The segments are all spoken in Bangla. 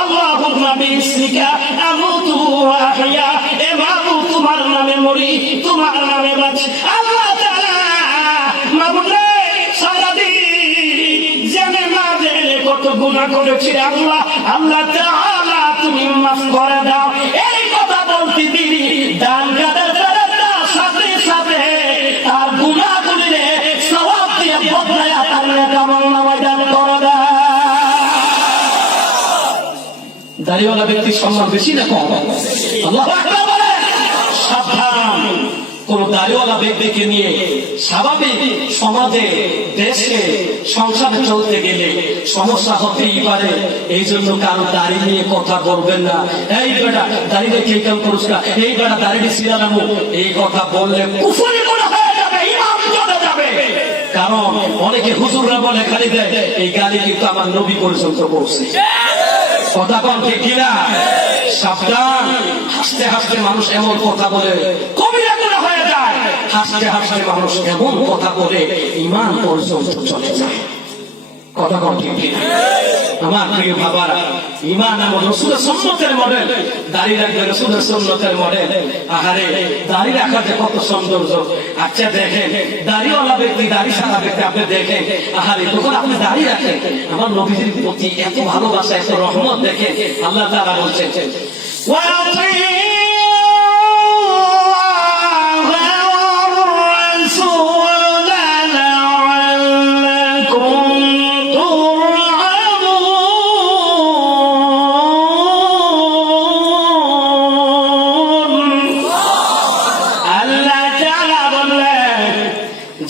আল্লাহুম্মা বিসমিকা আমুতু ওয়া আহইয়া, এ মাবুদ তোমার নামে মরি, তোমার নামে বাঁচি। আল্লাহ তাআলা মাবুদ রে, সারাদিন জেনে না জেনে কত গুনাহ করেছি আল্লাহ, আল্লাহ তাআলা তুমি মাফ করে দাও। এই কথা বলতে দিবি দান কাদের ফেরেশতা সাথে সাথে তার গুনাহগুলিরে সওয়াব দিয়ে বদলায়া তার নেকামলনামায় দান করে দেয়। দাড়িওয়ালা ব্যক্তির সম্মান বেশি না কম? আল্লাহু আকবার বলেন। সাবধান, কোন দাড়িওয়ালা ব্যক্তিকে নিয়ে স্বাভাবিক সমাজে দেশে সংসারে চলতে গেলে সমস্যা হতেই পারে। এই জন্য কারো দাড়ি নিয়ে কথা বলবেন না। এই বেটা দাড়ি রেখে এই কাম করিস না, এই বেটা দাড়ি ছিঁড়া নামো, এই কথা বললে কুফরি মনে হয়ে যাবে, ইমান চলে যাবে। কারণ অনেকে হুজুররা বলে খালি দেয়, এই গালি কিন্তু আমার নবী পর্যন্ত বলছে। কথা কম ঠিক কিনা? সাবধান, হাসতে হাসতে মানুষ এমন কথা বলে কবিরা গুনাহ হয়ে যায়, হাসতে হাসতে মানুষ এমন কথা বলে ঈমান পর্যন্ত চলে যায়। কথা কম ঠিক কিনা? আমার প্রিয় বাবারা, ঈমান আমার রাসূলের সুন্নতের মডেল। দাড়ি রাখবে রাসূলের সুন্নতের মডেল। আহারে দাড়ি রাখা যে কত সৌন্দর্য। আচ্ছা দেখেন, দাড়িওয়ালা ব্যক্তি দাড়ি সারা ব্যক্তি আপনি দেখেন, আহারে তখন আপনি দাড়ি রাখেন, আমার নবীজির প্রতি এত ভালোবাসা, এত রহমত দেখে আল্লাহ তাআলা বলছেন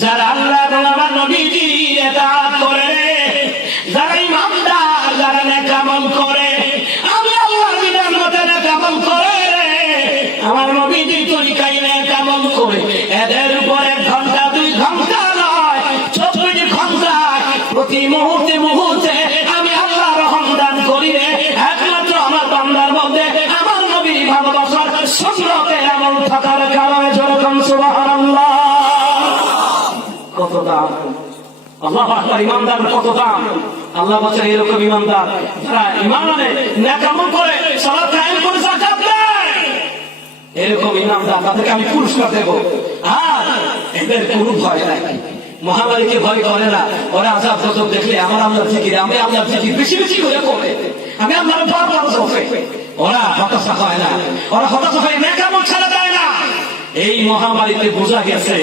যারা আল্লাহ এবং আমার নবীজির ইতাআত করে, যারা ইমানদার, যারা নেক আমল করে, আমি আল্লাহর বিধান মতে নেক আমল করে, আমার নবীজির তরিকায় নেক আমল করে, এদের উপর 1 ঘন্টা 2 ঘন্টা নয়, 24 ঘন্টা প্রতি মুহূর্তে মুহূর্তে আমি আল্লাহ রহম দান করি রে। একমাত্র আমার বান্দার মধ্যে আমার নবীর ভালোবাসার সুন্নতে আমল থাকার কারণে যেরকম সুবহানাল্লাহ। কত দাম! আল্লাহু আকবার! ইমানদার কত দাম! আল্লাহ বলেন এরকম ইমানদার যারা ঈমান আনে, নেক আমল করে, সালাত কায়েম করে, যাকাত দেয়, এরকম ইমানদার তাদেরকে আমি পুরস্কার দেব। আর এদের কোনো ভয় নাই, মহামারীকে ভয় করে না। ওরা আযাব গজব দেখলে আমার আল্লাহর জিকির, আমি আল্লাহর জিকির বেশি বেশি করে করে, আমি আল্লাহর দরবার জপে, ওরা হতাশা হয় না, ওরা হতাশা হয়ে নেক আমল ছেড়ে দেয় না। এই মহামারীতে বোঝা গেছে